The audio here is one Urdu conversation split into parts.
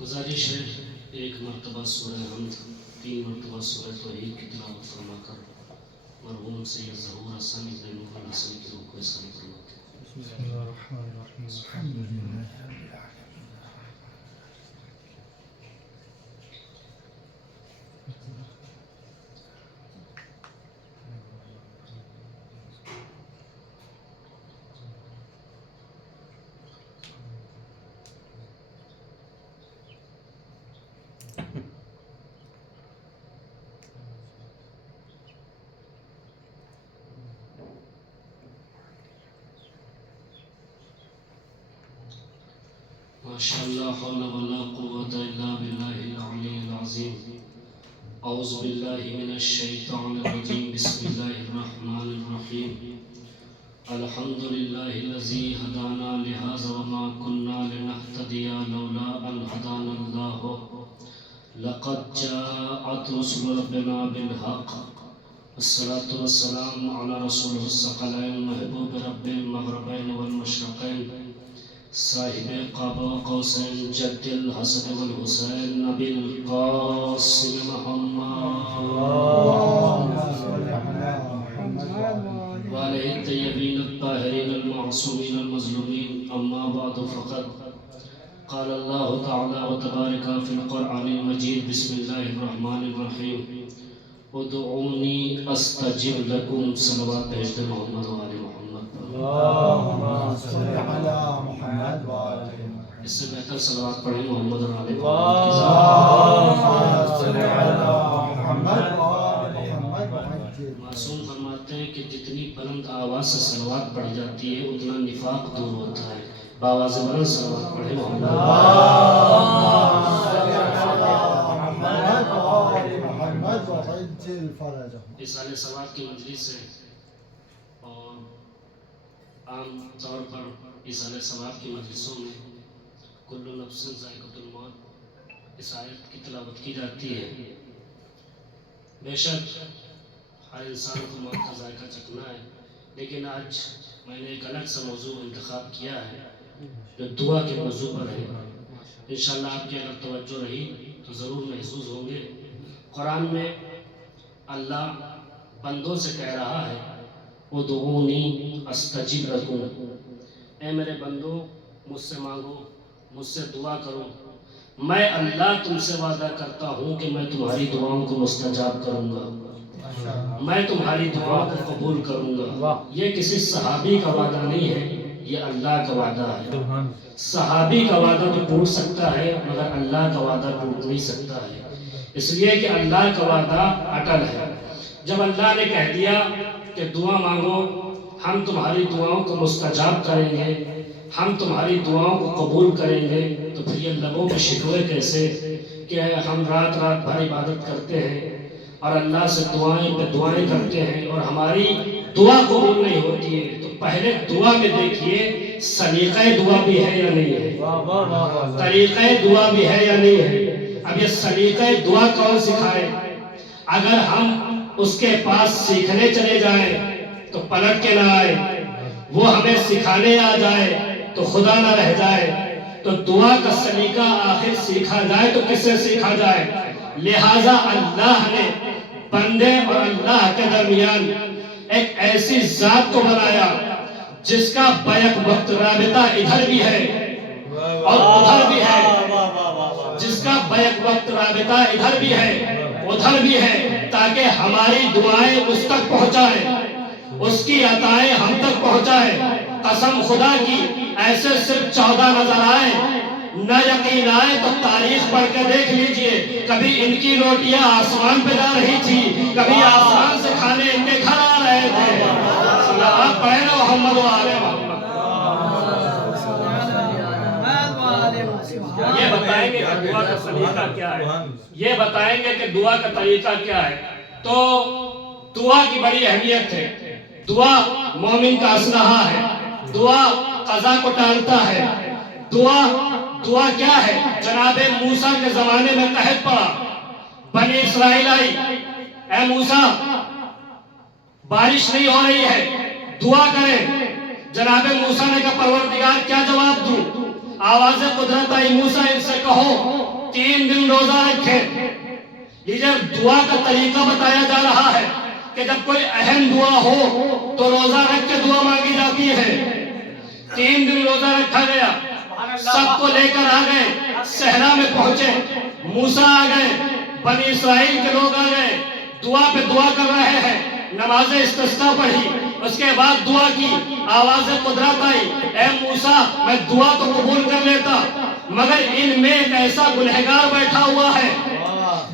گزارش ہے ایک مرتبہ سورہ حمد 3 مرتبہ سورہ توحید کی تلاوت فرما کر مرحوم سید ظہور حسن ابن نور الحسن کی روح کو احسان فرماتے ہیں۔ بسم اللہ الرحمن الرحیم الحمد للہ رب العالمین۔ ماشاءاللہ حول ولا قوة الا باللہ العلی العظیم۔ اعوذ باللہ من الشیطان الرجیم، بسم اللہ الرحمن الرحیم۔ الحمد للہ الذی ہدانا لہذا وما كنا لنہتدی لولا ان ہدانا اللہ، لقد جاءت رسل ربنا بالحق، الصلاة والسلام علی رسول الثقلین محبوب رب المغربین والمشرقین، صاحب قاب قوسین جد الحسن والحسین نبی القاسم محمد وعلیہ الطیبین الطاہرین المعصومین المظلومین، اما بعد فقد قال اللہ تعالی وتبارک فی القرآن المجید، بسم اللہ الرحمن الرحیم، ادعونی استجب لکم۔ صلوات بھیج دے محمد وآل محمد۔ اللهم صل على محمد وآل محمد۔ اس سے بہتر صلوات پڑھیں محمد اور آل محمد۔ اللهم صل على محمد وآل محمد۔ معصوم فرماتے ہیں کہ جتنی بلند آواز سے صلوات پڑھی جاتی ہے اتنا نفاق دور ہوتا ہے۔ بآواز بلند صلوات پڑھیں محمد۔ اللهم صل على محمد وآل محمد وعجل فرجهم۔ اصالہ ثواب کی مجلس سے اور عام طور پر اصالہ ثواب کی مجلسوں میں کل نفس ذائقۃ الموت اس آیت کی تلاوت کی جاتی ہے۔ بے شک ہر انسان کو موت کا ذائقہ چکھنا ہے، لیکن آج میں نے ایک الگ سا موضوع انتخاب کیا ہے جو دعا کے موضوع پر ہے۔ انشاءاللہ آپ کی اگر توجہ رہی تو ضرور محظوظ ہوں گے۔ قرآن میں اللہ بندوں سے کہہ رہا ہے ادعونی استجب لکم، اے میرے بندو مجھ سے مانگو، مجھ سے دعا کرو، میں اللہ تم سے وعدہ کرتا ہوں کہ میں تمہاری دعاؤں کو مستجاب کروں گا، میں تمہاری دعا کو قبول کروں گا۔ یہ کسی صحابی کا وعدہ نہیں ہے، یہ اللہ کا وعدہ ہے۔ صحابی کا وعدہ تو ٹوٹ سکتا ہے مگر اللہ کا وعدہ ٹوٹ نہیں سکتا ہے، اس لیے کہ اللہ کا وعدہ اٹل ہے۔ جب اللہ نے کہہ دیا کہ دعا مانگو، ہم تمہاری دعاؤں کو مستجاب کریں گے، ہم تمہاری دعاؤں کو قبول کریں گے، تو پھر یہ لبوں پہ شکوے کیسے کہ ہم رات رات بھر عبادت کرتے ہیں اور اللہ سے دعائیں پہ دعائیں کرتے ہیں اور ہماری دعا قبول نہیں ہوتی ہے۔ تو پہلے دعا میں دیکھیے سلیقہ دعا بھی ہے یا نہیں ہے، طریقہ دعا بھی ہے یا نہیں ہے۔ اب یہ سلیقہ دعا کون سکھائے؟ اگر ہم اس کے پاس سیکھنے چلے جائیں تو پلٹ کے نہ آئے، وہ ہمیں سکھانے آ جائے تو خدا نہ رہ جائے۔ تو دعا کا سلیقہ آخر سیکھا جائے تو کس سے سیکھا جائے؟ لہٰذا اللہ نے بندے اور اللہ کے درمیان ایک ایسی ذات کو بنایا جس کا بیک وقت رابطہ ادھر بھی ہے اور ادھر بھی ہے، جس کا بیک وقت رابطہ ادھر بھی ہے ادھر بھی ہے، تاکہ ہماری دعائیں اس تک پہنچائیں، اس کی عطائیں ہم تک پہنچائیں۔ قسم خدا کی ایسے صرف 14 نظر آئے، نہ یقین آئے تو تاریخ پڑھ کے دیکھ لیجئے، کبھی ان کی روٹیاں آسمان پہ جا رہی تھی، کبھی آسمان سے کھانے ان کے گھر آ رہے تھے۔ صلوات پڑھیں نا محمد و آل محمد۔ یہ بتائیں گے کہ دعا کا طریقہ کیا ہے، یہ بتائیں گے کہ دعا کا طریقہ کیا ہے۔ تو دعا کی بڑی اہمیت ہے، دعا مومن کا اسلحہ ہے، دعا قضا کو ٹالتا ہے۔ دعا کیا ہے؟ جناب موسیٰ کے زمانے میں قحط پڑا، بنی اسرائیل آئی، اے موسیٰ بارش نہیں ہو رہی ہے، دعا کریں۔ جناب موسیٰ نے کہا پروردگار کیا جواب دوں؟ آواز قدرت آئی، موسیٰ ان سے کہو 3 دن روزہ رکھے. یہ جب دعا کا طریقہ بتایا جا رہا ہے کہ جب کوئی اہم دعا ہو تو روزہ رکھ کے دعا مانگی جاتی ہے. 3 دن روزہ رکھا گیا. سب کو لے کر آ گئے, صحرا میں پہنچے. موسیٰ آ گئے, بنی اسرائیل کے لوگ آ گئے, دعا پہ دعا کر رہے ہیں. نماز استسقاء پڑھی, اس کے بعد دعا کی. آواز قدرت آئی, اے موسیٰ میں دعا تو قبول کر لیتا مگر ان میں ایک ایسا گنہگار بیٹھا ہوا ہے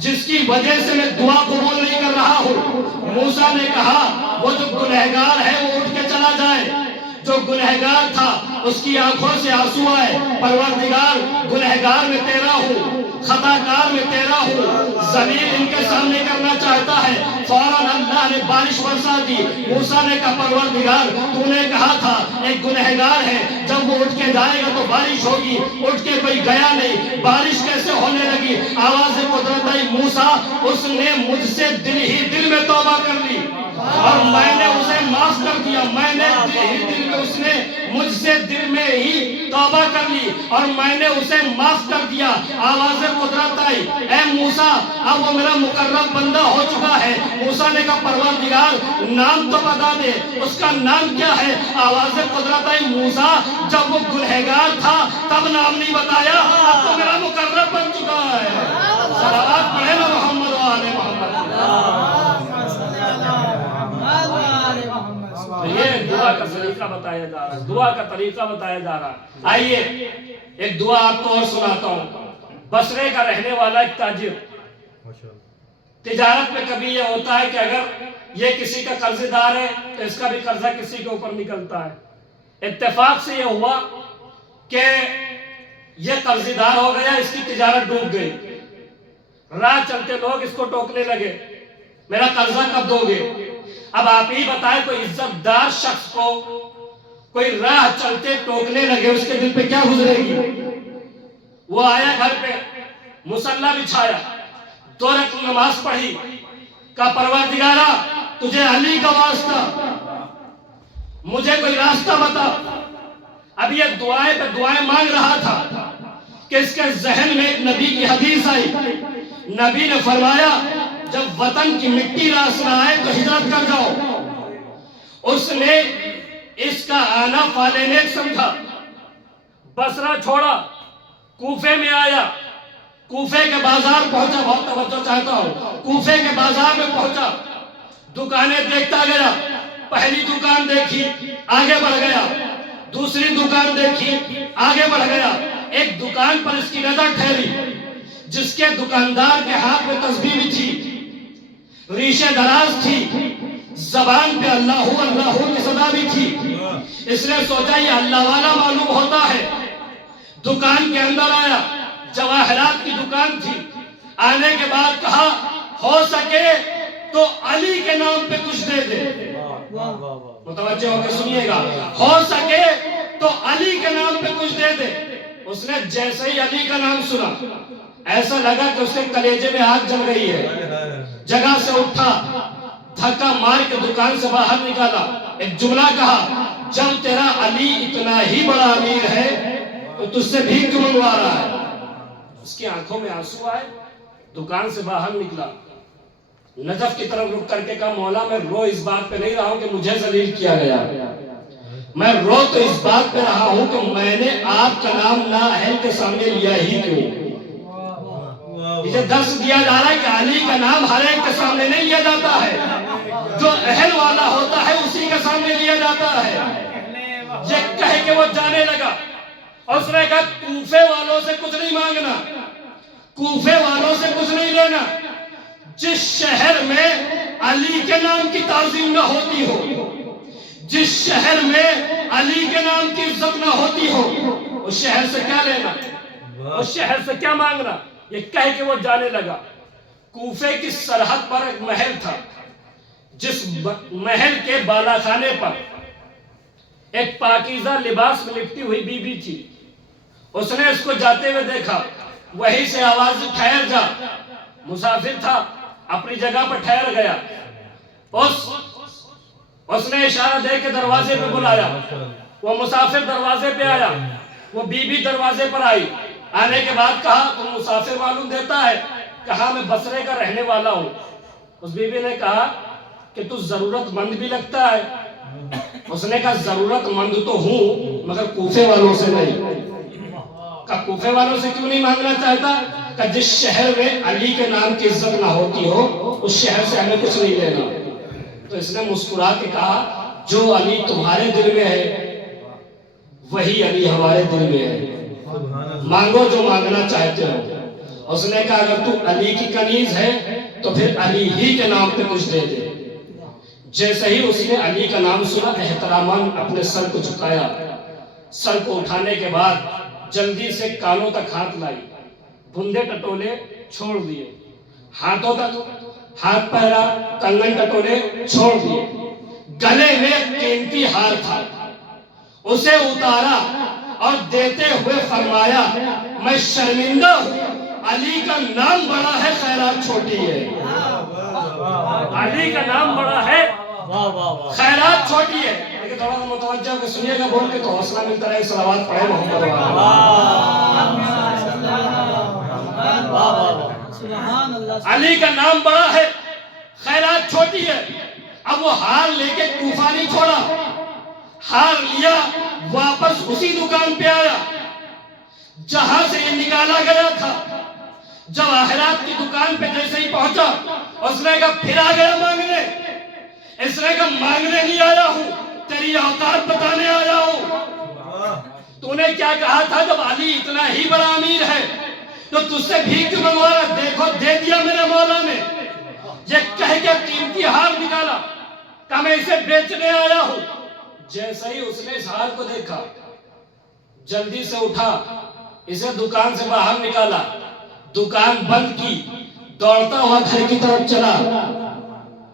جس کی وجہ سے میں دعا قبول نہیں کر رہا ہوں. موسیٰ نے کہا وہ جو گنہگار ہے وہ اٹھ کے چلا جائے. جو گنہگار تھا اس کی آنکھوں سے آنسو آئے. پروردگار گنہگار میں تیرا ہوں, خطا کار میں تیرا ہوں, ذلیل ان کے سامنے کرنا چاہتا ہے. فوراً اللہ نے بارش برسا دی. موسیٰ نے کہا پروردگار تو نے کہا تھا ایک گنہگار ہے, جب وہ اٹھ کے جائے گا تو بارش ہوگی. اٹھ کے کوئی گیا نہیں, بارش کیسے ہونے لگی؟ آواز قدرت آئی, موسیٰ اس نے مجھ سے دل ہی دل میں توبہ کر لی اور میں نے اسے معاف کر دیا. میں نے دل ہی دل میں, اس نے مجھ سے دل میں ہی توبہ کر لی اور میں نے اسے معاف کر دیا. آواز قدرت آئی, اے موسیٰ اب وہ میرا مقرب بندہ ہو چکا ہے. موسیٰ نے کہا پروردگار نام تو بتا دے, اس کا نام کیا ہے؟ آواز قدرت آئی, موسیٰ جب وہ گنہگار تھا تب نام نہیں بتایا, اب تو میرا مقرب بن چکا ہے. صلوات پڑھے نا محمد و آل محمد. یہ دعا کا طریقہ بتایا جا رہا ہے, دعا کا طریقہ بتایا جا رہا ہے. آئیے ایک دعا آپ کو اور سناتا ہوں. بصرے کا رہنے والا ایک تاجر, تجارت میں کبھی یہ ہوتا ہے کہ اگر یہ کسی کا قرض دار ہے تو اس کا بھی قرضہ کسی کے اوپر نکلتا ہے. اتفاق سے یہ ہوا کہ یہ قرض دار ہو گیا, اس کی تجارت ڈوب گئی. راہ چلتے لوگ اس کو ٹوکنے لگے, میرا قرضہ کب دو گے؟ اب آپ ہی بتائیں, کوئی عزت دار شخص کو کوئی راہ چلتے ٹوکنے لگے, اس کے دل پہ کیا گزرے گی؟ وہ آیا گھر پہ, مصلی بچھایا, 2 رکعت نماز پڑھی, کہا پروردگارا تجھے علی کا واسطہ مجھے کوئی راستہ بتا. اب یہ دعائیں پہ دعائیں مانگ رہا تھا کہ اس کے ذہن میں ایک نبی کی حدیث آئی. نبی نے فرمایا جب وطن کی مٹی راس نہ آئے تو ہجرت کر جاؤ. اس نے اس کا آنا فالے نیک سمجھا, بصرہ چھوڑا, کوفے میں آیا. کوفے کے بازار پہنچا, بہت توجہ چاہتا ہوں, کوفے کے بازار میں پہنچا, دکانیں دیکھتا گیا. پہلی دکان دیکھی, آگے بڑھ گیا. دوسری دکان دیکھی, آگے بڑھ گیا. ایک دکان پر اس کی نظر ٹھہری جس کے دکاندار کے ہاتھ میں تسبیح بھی تھی, ریشے دراز تھی, زبان پہ اللہ اللہ کی صدا بھی تھی. اس نے سوچا یہ اللہ والا معلوم ہوتا ہے. دکان کے اندر آیا, جواہرات کی دکان تھی. آنے کے بعد کہا ہو سکے تو علی کے نام پہ کچھ دے دے. متوجہ ہو کے سنیے گا, ہو سکے تو علی کے نام پہ کچھ دے دے. اس نے جیسے ہی علی کا نام سنا ایسا لگا کہ اس کے کلیجے میں آگ جل رہی ہے. جگہ سے اٹھا, دھکا مار کے دکان سے باہر نکالا, ایک جملہ کہا جب تیرا علی اتنا ہی بڑا امیر ہے تو تجھ سے بھیک کیوں منگوا رہا ہے؟ اس کی آنکھوں میں آنسو آئے, دکان سے باہر نکلا, نجف کی طرف رک کر کے کہا مولا میں رو اس بات پہ نہیں رہا ہوں کہ مجھے ذلیل کیا گیا, میں رو تو اس بات پہ رہا ہوں کہ میں نے آپ کا نام نااہل کے سامنے لیا ہی کیوں. اسے درس دیا جا رہا ہے کہ علی کا نام ہر ایک کے سامنے نہیں لیا جاتا ہے, جو اہل والا ہوتا ہے اسی کے سامنے لیا جاتا ہے. یہ کہہ کے وہ جانے لگا اور اس نے کہا کوفے والوں سے کچھ نہیں مانگنا, کوفے والوں سے کچھ نہیں لینا. جس شہر میں علی کے نام کی تعظیم نہ ہوتی ہو, جس شہر میں علی کے نام کی عزت نہ ہوتی ہو, اس شہر سے کیا لینا, اس شہر سے کیا مانگنا. یہ کہہ کے وہ جانے لگا. کوفے کی سرحد پر ایک محل تھا, جس محل کے بالا خانے پر ایک پاکیزہ لباس میں لپٹی ہوئی بی بی تھی. اس نے اس کو جاتے ہوئے دیکھا, وہیں سے آواز ٹھہر جا. مسافر تھا, اپنی جگہ پر ٹھہر گیا. اس نے اشارہ دے کے دروازے پہ بلایا. وہ مسافر دروازے پہ آیا, وہ بی بی دروازے پر آئی. آنے کے بعد کہا تم مسافر معلوم دیتا ہے؟ کہا میں بصرے کا رہنے والا ہوں۔ اس بیوی نے کہا کہ تو ضرورت مند بھی لگتا ہے۔ اس نے کہا ضرورت مند تو ہوں مگر کوفے والوں سے نہیں۔ کہا کوفے والوں سے کیوں نہیں مانگنا چاہتا؟ کہ جس شہر میں علی کے نام کی عزت نہ ہوتی ہو اس شہر سے ہمیں کچھ نہیں لینا۔ تو اس نے مسکرا کے کہا جو علی تمہارے دل میں ہے وہی علی ہمارے دل میں ہے، مانگو جو مانگنا چاہتے ہو۔ اس نے کہا اگر تو علی کی کنیز ہے تو پھر علی ہی کے نام پہ کچھ دے دے۔ جیسے ہی اس نے علی کا نام سنا احترامان اپنے سر کو جھکایا، سر کو اٹھانے کے بعد جلدی سے کانوں تک ہاتھ لائی، بھندے ٹٹولے چھوڑ دیے، ہاتھوں تک ہاتھ پہرا، کنگن ٹٹولے چھوڑ دیے، گلے میں قیمتی ہار تھا، اسے اتارا اور دیتے ہوئے فرمایا میں شرمندہ ہوں، علی کا نام بڑا ہے خیرات چھوٹی ہے۔ علی کا نام بڑا ہے خیرات چھوٹی ہے۔ لیکن تھوڑا سا متوجہ ہو کے سنیے گا بول کے تو حوصلہ ملتا رہے۔ صلوات پڑھے محمد علی کا نام بڑا ہے خیرات چھوٹی ہے۔ اب وہ ہار لے کے کوفہ نہیں چھوڑا، ہار لیا واپس اسی دکان پہ آیا جہاں سے یہ نکالا گیا تھا۔ جب آخرات کی دکان پہ جیسے ہی پہنچا اس نے کہا پھر آ گیا مانگنے؟ اس نے کہا مانگنے نہیں آیا ہوں، تیری اوقات بتانے آیا ہوں۔ تو نے کیا کہا تھا جب علی اتنا ہی بڑا امیر ہے تو تجھ سے بھیک کیوں منگوا رہا؟ دیکھو دے دیا میرے مولا نے۔ یہ کہہ کے قیمتی ہار نکالا کہ میں اسے بیچنے آیا ہوں۔ جیسے ہی اس نے اس ہار کو دیکھا جلدی سے اٹھا، اسے دکان سے باہر نکالا، دکان بند کی، دوڑتا ہوا گھر کی طرف چلا۔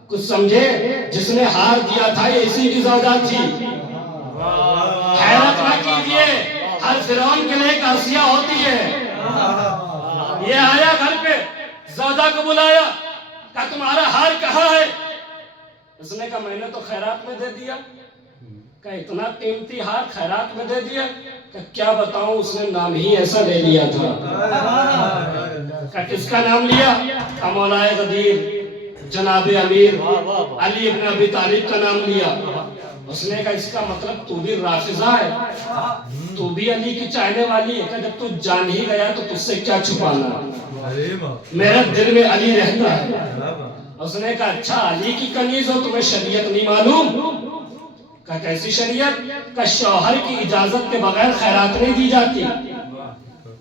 کچھ سمجھے جس نے ہار دیا تھا یہ اسی کی زوجہ تھی۔ حیرت نہ کیجئے، ہر فرعون کے لیے ایک آسیہ ہوتی ہے۔ یہ آیا گھر پہ، زوجہ کو بلایا، کہا تمہارا ہار کہاں ہے؟ اس نے کہا میں نے تو خیرات میں دے دیا۔ کہا اتنا قیمتی ہار خیرات میں دے دیا؟ کہ کیا بتاؤں اس نے نام ہی ایسا لے لیا تھا۔ کہ کس کا نام لیا؟ کہ مولا غدیر جناب امیر علی ابن ابی طالب کا نام لیا۔ اس نے کہا اس کا مطلب تو بھی رافضہ ہے، تو بھی علی کی چاہنے والی ہے۔ کہ جب تو جان ہی گیا تو تجھ سے کیا چھپانا، میرے دل میں علی رہتا ہے۔ اس نے کہا اچھا علی کی کنیز ہو تمہیں شریعت نہیں معلوم؟ کہا کیسی شریعت؟ کہ شوہر کی اجازت کے بغیر خیرات نہیں دی جاتی۔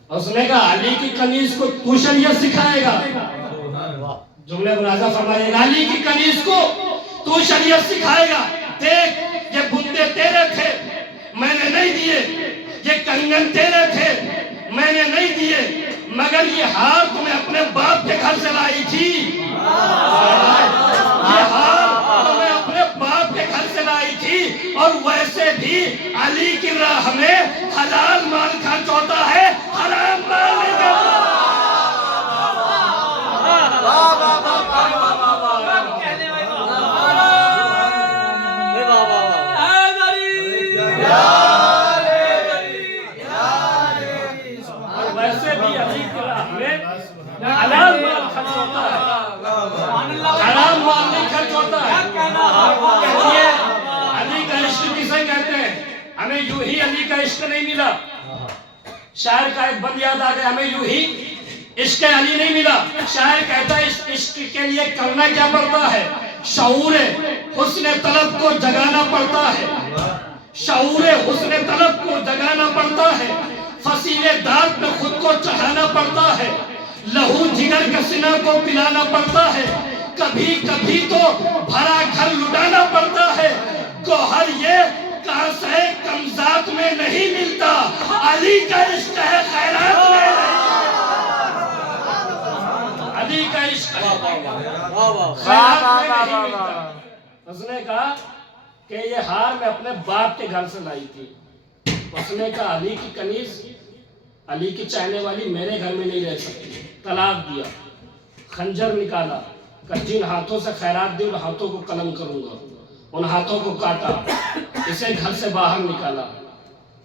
اس نے کہا علی کی کنیز کو تو شریعت سکھائے گا؟ جملہ ملازہ فرمائے گا علی کی کنیز کو تو شریعت سکھائے گا؟ دیکھ یہ بندے تیرے تھے میں نے نہیں دیے، یہ کنگن تیرے تھے میں نے نہیں دیے، مگر یہ ہار تمہیں اپنے باپ کے گھر سے لائی تھی۔ یہ ہار تمہیں اپنے باپ کے گھر سے لائی تھی، اور ویسے بھی علی کی راہ میں حلال مال خرچ ہوتا ہے، حرام مال نہیں کرتا۔ ویسے بھی علی کی راہ میں حلال مال خرچ ہوتا ہے، حرام مال نہیں خرچ ہوتا ہے۔ کہتی ہے علی کا عشق کسے کہتے ہیں؟ ہمیں یوں ہی علی کا عشق نہیں ملا۔ شاعر کا ایک بند یاد آ گیا، ہمیں یوں ہی عشق علی نہیں ملا۔ شاعر کہتا ہے اس عشق کے لیے کرنا کیا پڑتا ہے؟ شعور حسن طلب کو جگانا پڑتا ہے، شعور حسن طلب کو جگانا پڑتا ہے، فصیلے دار پہ خود کو چڑھانا پڑتا ہے، لہو جگر کا سینہ کو پلانا پڑتا ہے، کبھی کبھی تو بھرا گھر لٹانا پڑتا ہے۔ گوہر یہ کاسے کمزات میں نہیں ملتا، علی کا عشق ہے خیرات میں نہیں۔ علی کا عشق ہے خیرات میں نہیں ملتا۔ اس نے کہا کہ یہ ہار میں اپنے باپ کے گھر سے لائی تھی۔ اس نے کہا علی کی کنیز علی کی چاہنے والی میرے گھر میں نہیں رہ سکتی۔ طلاق دیا، خنجر نکالا کہ جن ہاتھوں سے خیرات دی ان ہاتھوں کو قلم کروں گا۔ ان ہاتھوں کو کاٹا، اسے گھر سے باہر نکالا۔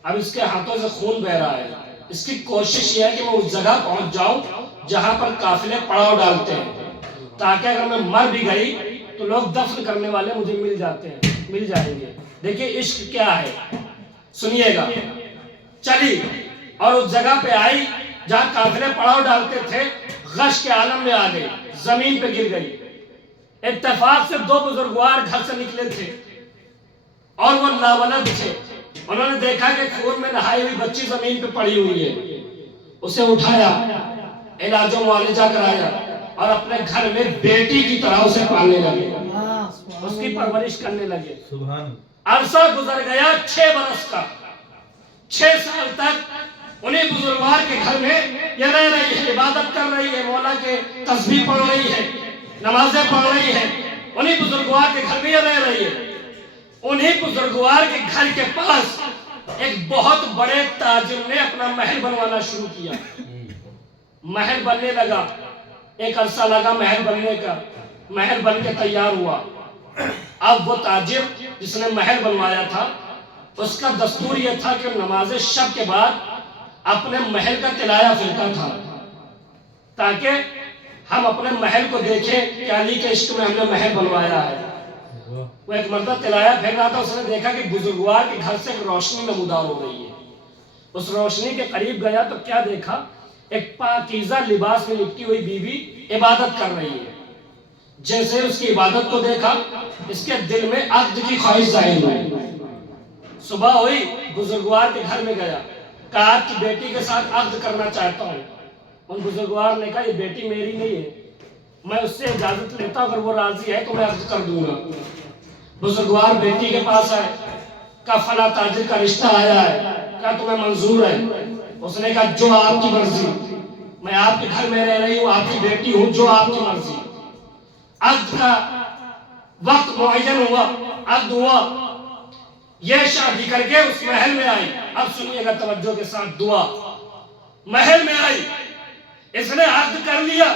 اب اس کے ہاتھوں سے خون بہ رہا ہے، اس کی کوشش یہ ہے کہ میں اس جگہ پہنچ جاؤں جہاں پر قافلے پڑاؤ ڈالتے ہیں، تاکہ اگر میں مر بھی گئی تو لوگ دفن کرنے والے مجھے مل جائیں گے۔ دیکھیے عشق کیا ہے، سنیے گا۔ چلی اور اس جگہ پہ آئی جہاں قافلے پڑاؤ ڈالتے تھے، غش کے عالم میں آ گئی، زمین پہ گر گئی۔ اتفاق سے دو بزرگوار گھر سے نکلے تھے اور وہ لاولد تھے۔ انہوں نے دیکھا کہ خون میں نہائی ہوئی بچی زمین پہ پڑی ہوئی ہے، اسے اٹھایا، علاج و معالجہ کرایا اور اپنے گھر میں بیٹی کی طرح اسے پالنے لگے، اس کی پرورش کرنے لگے۔ عرصہ گزر گیا 6 برس کا، 6 سال تک انہیں بزرگوار کے گھر میں یہ رہ رہی ہے، عبادت کر رہی ہے، مولا کے تسبیح پڑھ رہی ہے، نمازیں پڑھ رہی ہے، انہیں بزرگوار کے گھر میں یہ رہ رہی ہے۔ انہیں بزرگوار کے گھر کے پاس ایک بہت بڑے تاجر نے اپنا محل بنوانا شروع کیا۔ محل بننے لگا، ایک عرصہ لگا محل بننے کا، محل بن کے تیار ہوا۔ اب وہ تاجر جس نے محل بنوایا تھا، اس کا دستور یہ تھا کہ نماز شب کے بعد اپنے محل کا تلایا پھرتا تھا، تاکہ ہم اپنے محل کو دیکھیں کہ علی کے عشق میں ہم نے محل بنوایا ہے۔ وہ ایک مرتبہ تلایا پھر رہا تھا، اس نے دیکھا کہ بزرگوار کے گھر سے ایک روشنی نمودار ہو رہی ہے۔ اس روشنی کے قریب گیا تو کیا دیکھا؟ ایک پاکیزہ لباس میں لپٹی ہوئی بیوی عبادت کر رہی ہے۔ جیسے اس کی عبادت کو دیکھا، اس کے دل میں عقد کی خواہش ظاہر ہوئی۔ صبح ہوئی، بزرگوار کے گھر میں گیا، کہا آپ کی بیٹی کے ساتھ عقد کرنا چاہتا ہوں۔ ان بزرگوار نے کہا یہ بیٹی میری نہیں ہے، میں اس سے اجازت لیتا ہوں، اگر وہ راضی ہے تو میں عقد کر دوں گا۔ بزرگوار بیٹی کے پاس آئے، کہا فلاں تاجر کا رشتہ آیا ہے، کہا تمہیں منظور ہے؟ اس نے کہا جو آپ کی مرضی، میں آپ کے گھر میں رہ رہی ہوں، آپ کی بیٹی ہوں، جو آپ کی مرضی۔ عقد کا وقت معین ہوا، عقد ہوا، یہ شادی کر کے اس محل میں آئی۔ اب سنیے گا توجہ کے ساتھ، دعا۔ محل میں آئی، اس نے عقد کر لیا،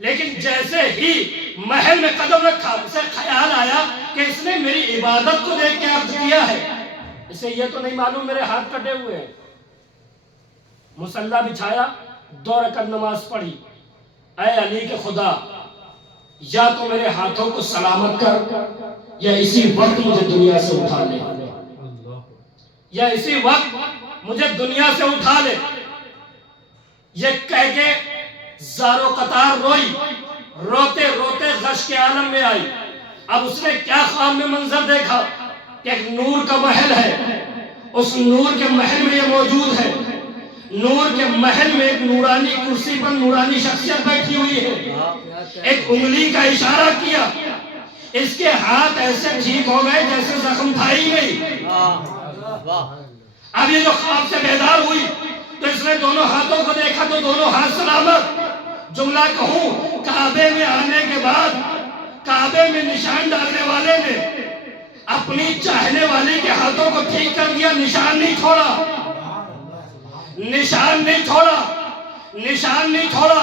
لیکن جیسے ہی محل میں قدم رکھا، اسے خیال آیا کہ اس نے میری عبادت کو دیکھ کے عقد کیا ہے، اسے یہ تو نہیں معلوم میرے ہاتھ کٹے ہوئے ہیں۔ مصلی بچھایا، 2 رکعت نماز پڑھی، اے علی کے خدا، یا تو میرے ہاتھوں کو سلامت کر، یا اسی وقت مجھے دنیا سے اٹھا لے، یا اسی وقت مجھے دنیا سے اٹھا لے۔ یہ کہہ کے زارو قطار روئی، روتے روتے غش کے عالم میں آئی۔ اب اس نے کیا خواب میں منظر دیکھا کہ ایک نور کا محل ہے، اس نور کے محل میں یہ موجود ہے، نور کے محل میں ایک نورانی کرسی پر نورانی شخصیت بیٹھی ہوئی ہے۔ ایک انگلی کا اشارہ کیا، اس کے ہاتھ ایسے ٹھیک ہو گئے جیسے زخم تھا ہی نہیں۔ اب یہ جو خواب سے بیدار ہوئی تو اس نے دونوں ہاتھوں کو دیکھا تو دونوں ہاتھ سلامت۔ جملہ کہوں، کعبے میں آنے کے بعد کعبے میں نشان ڈالنے والے نے اپنی چاہنے والی کے ہاتھوں کو ٹھیک کر دیا، نشان نہیں چھوڑا، نشان نہیں چھوڑا، نشان نہیں چھوڑا۔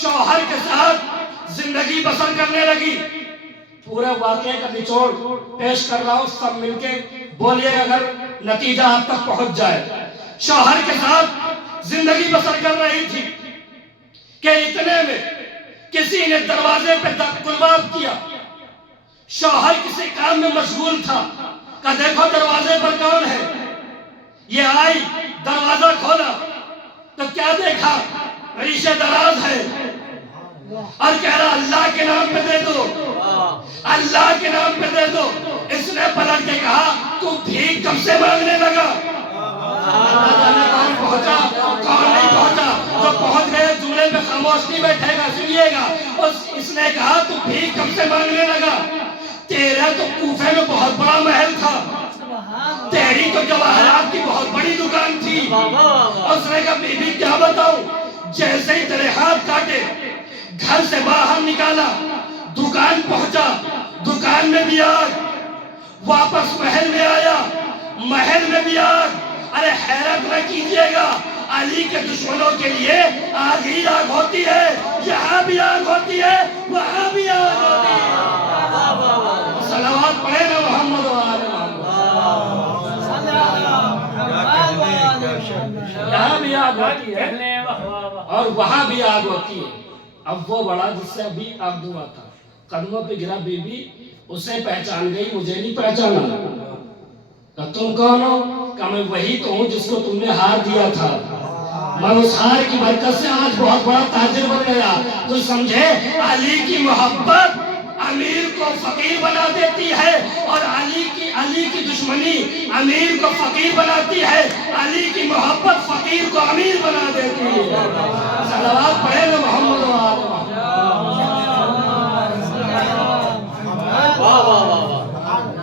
شوہر کے ساتھ زندگی بسر کرنے لگی۔ پورے واقعے کا نچوڑ پیش کر رہا ہوں، سب مل کے بولیے اگر نتیجہ آپ تک پہنچ جائے۔ شوہر کے ساتھ زندگی بسر کر رہی تھی کہ اتنے میں کسی نے دروازے پہ گلباب کیا۔ شوہر کسی کام میں مشغول تھا، کہا دیکھو دروازے پر کون ہے۔ یہ آئی، دروازہ کھولا تو کیا دیکھا؟ ریشہ دراز ہے، اور کہہ رہا اللہ کے نام پہ دے دو، اللہ کے نام پہ دے دو۔ اس نے پلٹ کے کہا تو بھیک کب سے مانگنے لگا؟ کون پہنچا کون نہیں پہنچا، جو پہنچ گئے جملے پہ خاموش نہیں بیٹھے گا، سنیے گا۔ اس نے کہا تو بھیک کب سے مانگنے لگا؟ تیرا تو کوفے میں بہت بڑا محل تھا، تیری تو جواہرات کی بہت بڑی دکان تھی۔ اس نے کہا بی بی کیا بتاؤں، جیسے ہی تیرے ہاتھ کاٹے گھر سے باہر نکالا، دکان پہنچا، دکان میں بھی آگ، واپس محل میں آیا، محل میں بھی آگ۔ ارے حیرت نہ کیجئے گا، علی کے دشمنوں کے لیے آگ ہی آگ ہوتی ہے، یہاں بھی آگ ہوتی ہے، وہاں بھی آگ ہوتی ہے۔ صلوات پڑھے نا محمد و آل محمد۔ یہاں بھی آگ ہوتی ہے اور وہاں بھی آگ ہوتی ہے. اب وہ بڑا جس سے ابھی آگ دھواں تھا قدموں پہ گرا بی بی اسے پہچان گئی, مجھے نہیں پہچانا. کہ تم کون ہو؟ کہ میں وہی تو ہوں جس کو تم نے ہار دیا تھا. میں اس ہار کی برکت سے آج بہت بڑا تاجر بن گیا. تو سمجھے علی کی محبت امیر کو فقیر بنا دیتی ہے اور علی کی دشمنی امیر کو فقیر بناتی ہے. علی کی محبت فقیر کو امیر بنا دیتی ہے. صلوات پڑھے نا محمد و آل محمد.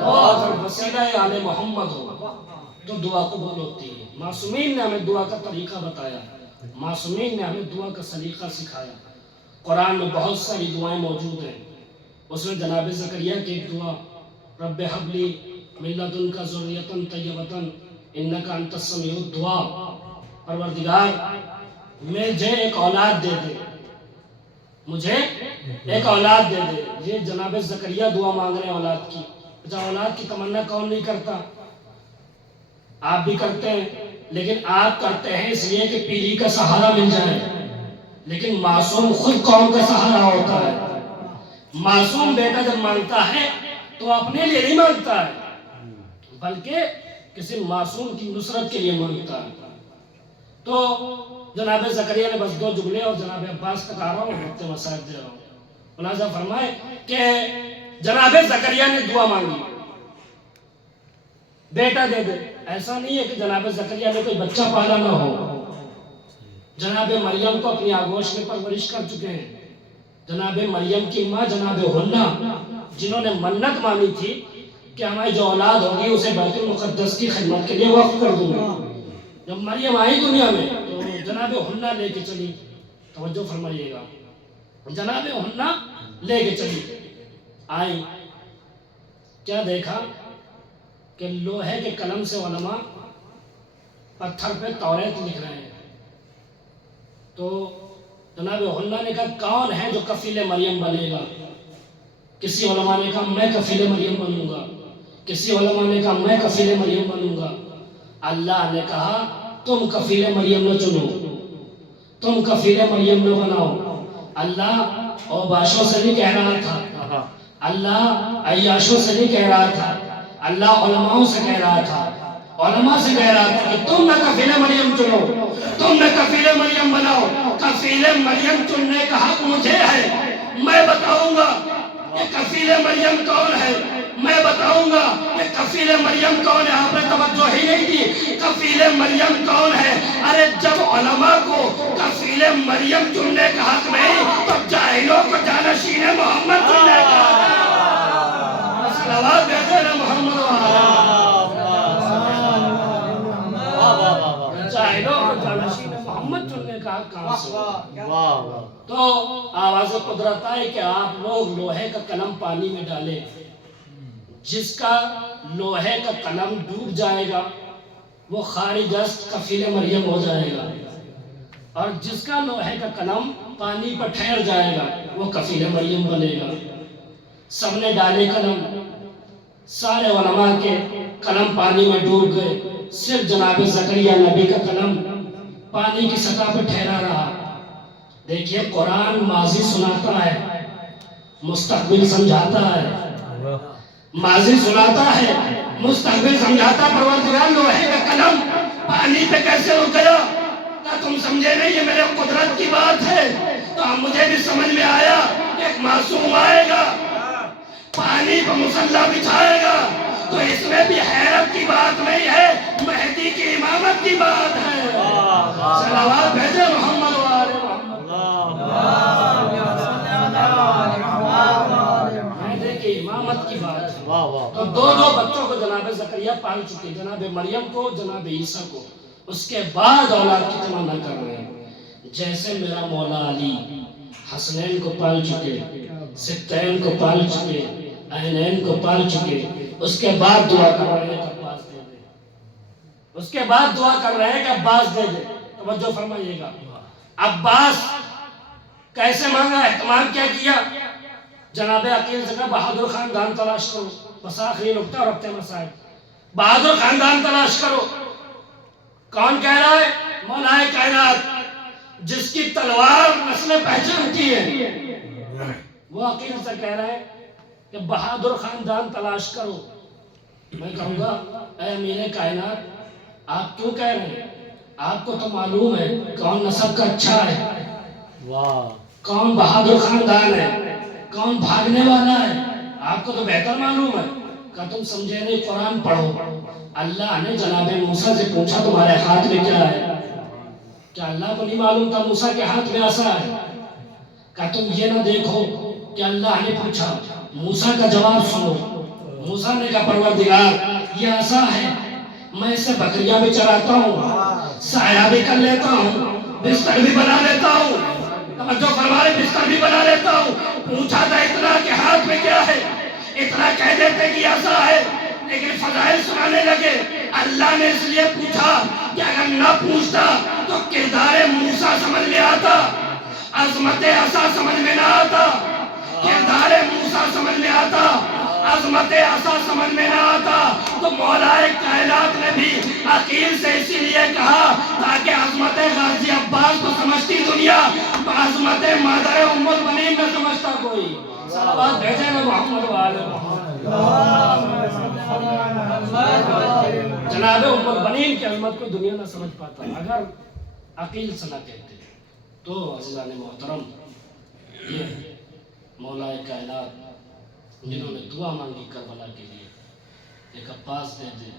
اور وسیلہ آل محمد ہو تو دعا قبول ہوتی ہے. معصومین نے ہمیں دعا کا طریقہ بتایا, معصومین نے ہمیں دعا کا سلیقہ سکھایا. قرآن میں بہت ساری دعائیں موجود ہیں. اس میں جناب زکریا کی ایک دعا رب ہب لی من لدنک ذریۃ طیبۃ انک انت السمیع الدعاء, پروردگار مجھے ایک اولاد دے دے, مجھے ایک اولاد دے دے. یہ جناب زکریا دعا مانگ رہے ہیں اولاد کی. اچھا اولاد کی تمنا کون نہیں کرتا؟ آپ بھی کرتے ہیں, لیکن آپ کرتے ہیں اس لیے کہ پیری کا سہارا مل جائے. لیکن معصوم خود قوم کا سہارا ہوتا ہے. معصوم بیٹا جب مانگتا ہے تو اپنے لیے نہیں مانگتا ہے بلکہ کسی معصوم کی نصرت کے لیے مانگتا ہے. تو جناب زکریا نے بس 2 جملے اور جناب عباس تک آ رہا ہوں, وقت مسائل دے رہا ہوں. ملاحظہ فرمائے کہ جناب زکریا نے دعا مانگی بیٹا دے دے. ایسا نہیں ہے کہ جناب زکریا نے کوئی بچہ پالا نہ ہو. جناب مریم کو اپنی آغوش میں پرورش کر چکے ہیں. جناب مریم کی ماں جناب حنا جنہوں نے منت مانی تھی کہ ہماری جو اولاد ہوگی اسے بیت المقدس کی خدمت کے لیے وقف کر دوں گا. جب مریم آئی دنیا میں تو جناب حنا لے کے چلی. توجہ فرمائیے گا, جناب حنا لے کے چلی. آئی, کیا دیکھا کہ لوہے کے قلم سے علماء پتھر پہ توریت لکھ رہے ہیں. تو جناب حنا نے کہا کون ہے جو کفیل مریم بنے گا؟ کسی علماء نے کہا میں کفیل مریم بنوں گا, کسی علماء نے کہا میں کفیل مریم بنوں گا. اللہ نے کہا تم کفیل مریم نہ چنو, تم کفیل مریم نہ بناؤ. اللہ اوباشوں سے نہیں کہہ رہا تھا, اللہ عیاشوں سے نہیں کہہ رہا تھا, اللہ علماءوں سے کہہ رہا تھا. علماء سے کہہ رہا تھا کہ تم نہ کفیل مریم چنو, تم نہ کفیل مریم بناؤ. کفیل مریم چننے کا حق مجھے ہے. میں بتاؤں گا کہ کفیل مریم کون ہے, میں بتاؤں گا کہ کفیل مریم کون ہے. آپ نے توجہ ہی نہیں دی. کفیل مریم کون ہے؟ ارے جب علماء کو کفیل مریم چننے کا حق نہیں تو جاہلوں کو جانشین محمد چننے کا حق ہے. صلوات دیتے نا محمد جاہلوں کو جانشین محمد چننے کا حق کہاں سے؟ تو آواز قدرت آئے کہ آپ لوگ لوہے کا قلم پانی میں ڈالیں. جس کا لوہے کا قلم ڈوب جائے گا وہ خارج از کفیل مریم ہو جائے گا, اور جس کا لوہے کا قلم پانی پر ٹھہر جائے گا وہ کفیل مریم بنے گا. سب نے ڈالے قلم, سارے علماء کے قلم پانی میں ڈوب گئے. صرف جناب زکریا نبی کا قلم پانی کی سطح پر ٹھہرا رہا. دیکھیے قرآن ماضی سناتا ہے, مستقبل سمجھاتا ہے. ماضی سناتا ہے, مستقبل سمجھاتا. پروردگار لوہے کا قلم پانی پہ کیسے رک گیا؟ کیا تم سمجھے نہیں یہ میرے قدرت کی بات ہے؟ تو اب مجھے بھی سمجھ میں آیا کہ ایک معصوم آئے گا پانی پہ مصلی بچھائے گا, تو اس میں بھی حیرت کی بات نہیں ہے, مہدی کی امامت کی بات ہے. صلوات بھیجے محمد و آل محمد. مہدی کی امامت کی بات ہے. تو 2 بچوں کو جناب زکریا پال چکے, جناب مریم کو, جناب عیسیٰ کو. اس کے بعد اولاد کی تمنا کر رہے ہیں. جیسے میرا مولا علی حسنین کو پال چکے, ستین کو پال چکے, عینین کو پال چکے, اس کے بعد دعا کر رہے ہیں کہ عباس دے دے. اس کے بعد دعا کر رہے ہیں کہ عباس دے دے. توجہ فرمائیے گا, عباس کیسے مانگا, اہتمام کیا کیا؟ جناب عقیل سے کہا بہادر خاندان تلاش کرو. بس آخری نکتہ اور اپنے مسائل. بہادر خاندان تلاش کرو. کون کہہ رہا ہے؟ مولا کائنات جس کی تلوار نسلیں پہچانتی ہے، وہ عقیل سے کہہ رہا ہے کہ بہادر خاندان تلاش کرو۔ میں کہوں گا اے امیر کائنات آپ کیوں کہہ رہے ہیں؟ آپ کو تو معلوم ہے کون نسب کا اچھا ہے، کون بہادر خاندان ہے، کون بھاگنے والا ہے، آپ کو تو بہتر معلوم ہے۔ کہ تم سمجھے نہیں، قرآن پڑھو۔ اللہ نے جناب موسیٰ سے پوچھا تمہارے ہاتھ میں کیا ہے؟ کیا اللہ کو نہیں معلوم تھا موسیٰ کے ہاتھ میں عصا ہے؟ کہ تم یہ نہ دیکھو کہ اللہ نے پوچھا، موسیٰ کا جواب سنو۔ موسیٰ نے کہا پروردگار یہ عصا ہے، میں اس سے بکریاں بھی چراتا ہوں، سایہ بھی کر لیتا ہوں، بستر بھی بنا لیتا ہوں، توجہ فرما رہے، بستر بھی بنا لیتا ہوں۔ پوچھا تھا اتنا کہ ہاتھ میں کیا ہے، اتنا کہہ دیتے کہ عصا ہے، لیکن فضائل سنانے لگے۔ اللہ نے اس لیے پوچھا کہ اگر نہ پوچھتا تو کردار موسیٰ سمجھ میں آتا، عظمت عصا سمجھ میں نہ آتا، کردار موسیٰ سمجھ میں آتا، عظمت عصا سمجھ میں نہ آتا۔ تو مولا کائنات نے بھی عقیل سے اسی لیے کہا تاکہ عظمت غازی عباس کو سمجھتی دنیا، عظمت مادر ام المنین نہ سمجھتا کوئی۔ صلوات بھیجے نا محمد وآلہ محمد۔ جناب ام المنین کی عظمت کو دنیا نہ سمجھ پاتا اگر عقیل سے نہ کہتے۔ تو عزیزان محترم، یہ مولا کائنات جنہوں نے دعا مانگی کربلا کے لیے، ایک عباس دے دے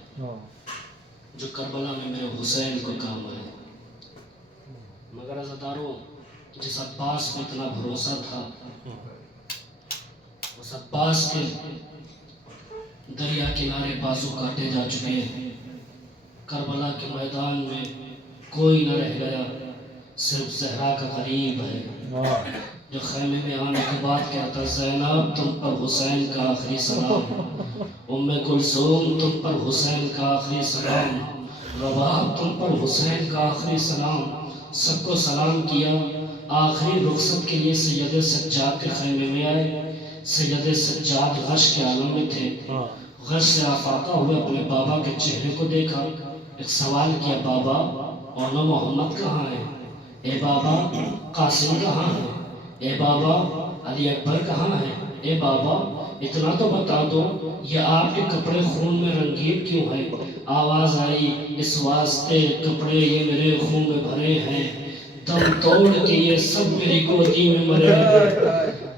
جو کربلا میں میرے حسین کو کام آئے۔ مگر عزیزانوں، جس عباس کو اتنا بھروسہ تھا، اس عباس کے دریا کنارے بازو کاٹے جا چکے ہیں، کربلا کے میدان میں کوئی نہ رہ گیا، صرف زہرا کا غریب ہے جو خیمے میں آنے کے بعد کہتا زینب تم پر حسین کا آخری سلام، ام کلثوم تم پر حسین کا آخری سلام، رباب تم پر حسین کا آخری سلام۔ سب کو سلام کیا، آخری رخصت کے لیے سید سجاد کے خیمے میں آئے۔ سید سجاد غش کے عالم میں تھے، غش سے آفاقہ ہوئے اپنے بابا کے چہرے کو دیکھا، ایک سوال کیا، بابا اونا محمد کہاں ہے؟ اے بابا قاسم کہاں ہے؟ اے بابا علی اکبر کہاں ہے؟ اے بابا اتنا تو بتا دو یہ آپ کے کپڑے خون میں رنگین کیوں ہیں؟ آواز آئی، اس واسطے کپڑے یہ میرے خون میں بھرے ہیں، دم توڑ کے یہ سب میری گودی میں مرے ہیں۔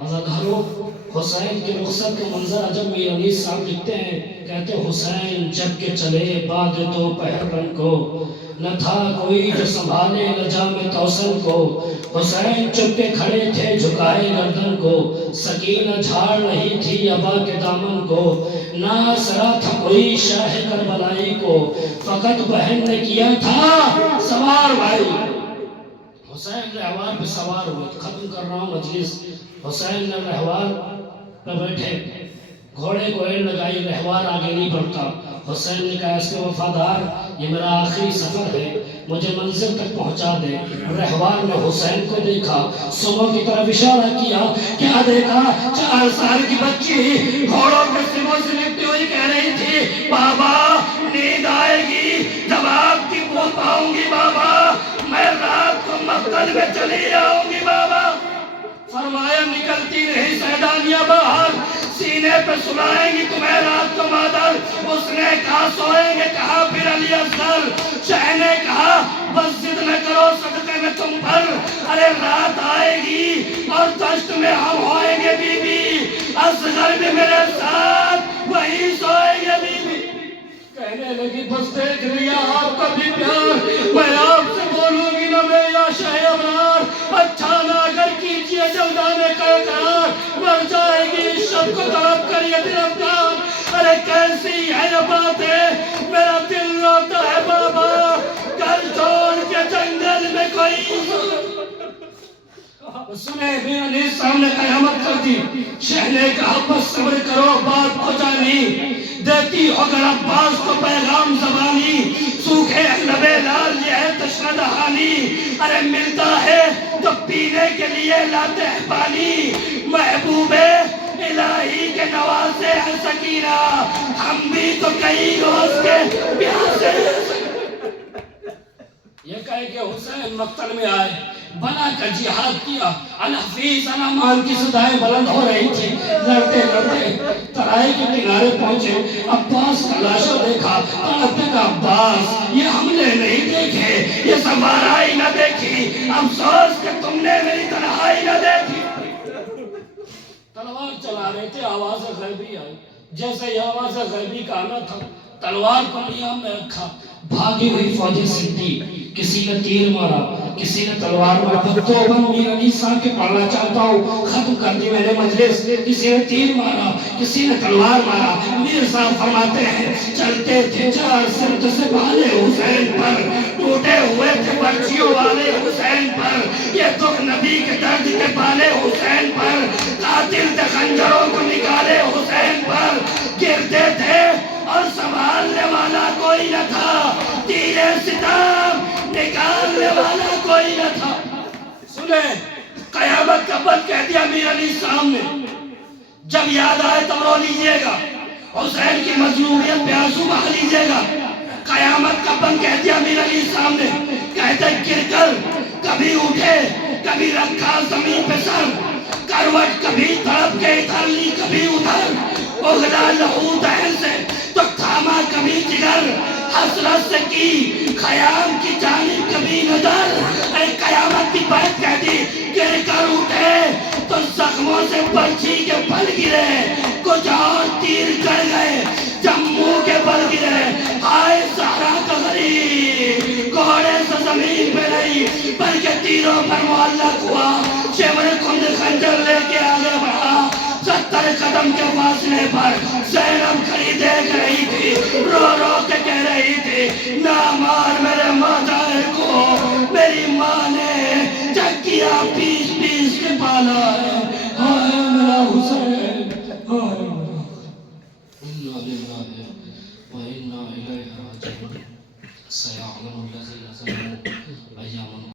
عزادارو، حسین کے رخصت کا منظر عجب میرانی صاحب لکھتے ہیں، کہتے حسین جب کے چلے بعد دو پہر رن کو، نہ تھا کوئی جو سنبھالے لجام توسن کو، حسین چپ کے کھڑے تھے جھکائے گردن کو، سکینہ جھاڑ رہی تھی ابا کے دامن کو، نہ آسرا تھا کوئی شاہ کربلائی کو، فقط بہن نے کیا تھا سوار بھائی۔ حسین رہوار پہ سوار ہوئے، ختم کر رہا ہوں مجلس۔ حسین نے رہوار پہ بیٹھے، گھوڑے کو ایڑ لگائی، رہوار آگے نہیں بڑھتا۔ حسین نے کہا اس کے وفادار یہ میرا آخری سفر ہے، مجھے منزل تک پہنچا دے۔ رہوار نے حسین کو دیکھا، صبح کی طرف اشارہ کیا، کیا دیکھا؟ 4 سال کی بچی گھوڑوں کے سموں سے لپٹی ہوئی کہہ رہی تھی، بابا نیند آئے گی جب آپ کی بو پاؤں گی بابا، میں رات کو مقتل میں چلی آؤں گی بابا۔ فرمایا نکلتی نہیں سیدانیاں باہر، سینے پہ سلائیں گی تمہیں رات کو مادر۔ اس نے کہا سوئیں گے، کہا پھر علی اصغر۔ شاہ نے کہا بس ضد نہ کرو صدقے میں تم پر، ارے رات آئے گی اور دشت میں ہم ہوئیں گے بی بی، اصغر بھی میرے ساتھ وہیں سوئیں گے بی بی۔ کہنے لگی بس دیکھ لیا آپ کا بھی پیار، میں آپ سے بولوں گی نہ میں یا شاہ ابرار، اچھا نہ اگر کیجئے جلدانے کا اقرار، مر جائے گی شب کو طلب کر یہ دل افغان۔ ارے کیسی ہے یہ باتیں، میرا دل روتا ہے بابا، گھر چھوڑ کے جنگل میں کوئی سنے بھی علی سامنے قیامت کر دی۔ شاہ نے کہا بس صبر کرو بات کو جانی، دیتی ہو اگر عباس کو پیغام زبانی، سوکھے لبے لال یہ ہے تشنہ دہانی، ارے ملتا ہے تو پینے کے لیے لاتے ہیں پانی، محبوب الہی کے نوازے ہیں سکینہ، ہم بھی تو کئی روز کے پیاسے۔ یہ کہہ کہ حسین مقتل میں آئے، بلا کا جہاد کیا، الحفیظ علمان کی صدائیں بلند ہو رہی تھی، لڑتے لڑتے ترائی کے کنارے پہنچے، عباس کا لاشا دیکھا، کہتے کہ عباس یہ حملے نہیں دیکھے، یہ سواری نہ دیکھی، افسوس کہ تم نے میری تنہائی نہ دیکھی۔ تلوار چلا رہے تھے، آواز غیبی آئی، جیسے یہ آواز غیبی کا آنا تھا، تلوار کو نیام میں رکھا، بھاگی ہوئی فوجی صدیق، کسی نے تیر مارا، کسی نے تلوار مارا، توبہ میر علی صاحب کے پڑھنا چاہتا ہوں، ختم کر دی میں نے مجلس، کسی نے تیر مارا، کسی نے تلوار مارا، میر صاحب فرماتے ہیں چلتے تھے چار سمت سے بالے حسین پر، ٹوٹے ہوئے تھے برچیوں والے حسین پر، یہ دکھ نبی کے درد کے بالے حسین پر، قاتل تھے خنجروں کو نکالے حسین پر، گرتے تھے اور سنبھالنے والا کوئی نہ تھا، تیر ستم نکالنے والا کوئی نہ تھا۔ سنیں قیامت کا بند کہہ دیا امیر علی صاحب نے، جب یاد آئے تب رو لیجئے گا، حسین کی مظلومیت پہ آنسو بہا لیجئے گا۔ قیامت کا بند کہہ دیا امیر علی صاحب نے، کہتے گر کر کبھی اٹھے کبھی رکھا زمین پہ سر، کروٹ کبھی تڑپ کے ادھر لی کبھی ادھر، اگلا لہو دہن سے تو تھاما کبھی جگر، حسرت سے کی خیام کی جانب کبھی نظر، اے قیامت کی بات کہہ دی، گر کر اٹھے تو زخموں سے برچھی کے پھل گرے، کچھ اور تیر کر گئے جموں کے بل گرے، آئے سہرا کا غریب گھوڑے سے زمین پہ نہیں بلکہ تیروں پر معلق ہوا، شمر کند خنجر لے کے آگے بڑھا، 70 قدم کے فاصلے پر زینب کھڑی دیکھ رہی تھی، رو رو کے کہہ رہی تھی نہ مار میرے مادر کو، میری ماں نے چکیا پیس پیس کے پالا ہے، ہائے میرا حسین، ہائے میرا اِنَّا لِلَّهِ وَإِنَّا إِلَيْهِ رَاجِعُونَ سَيَعْلَمُ الَّذِينَ ظَلَمُوا أَيَّ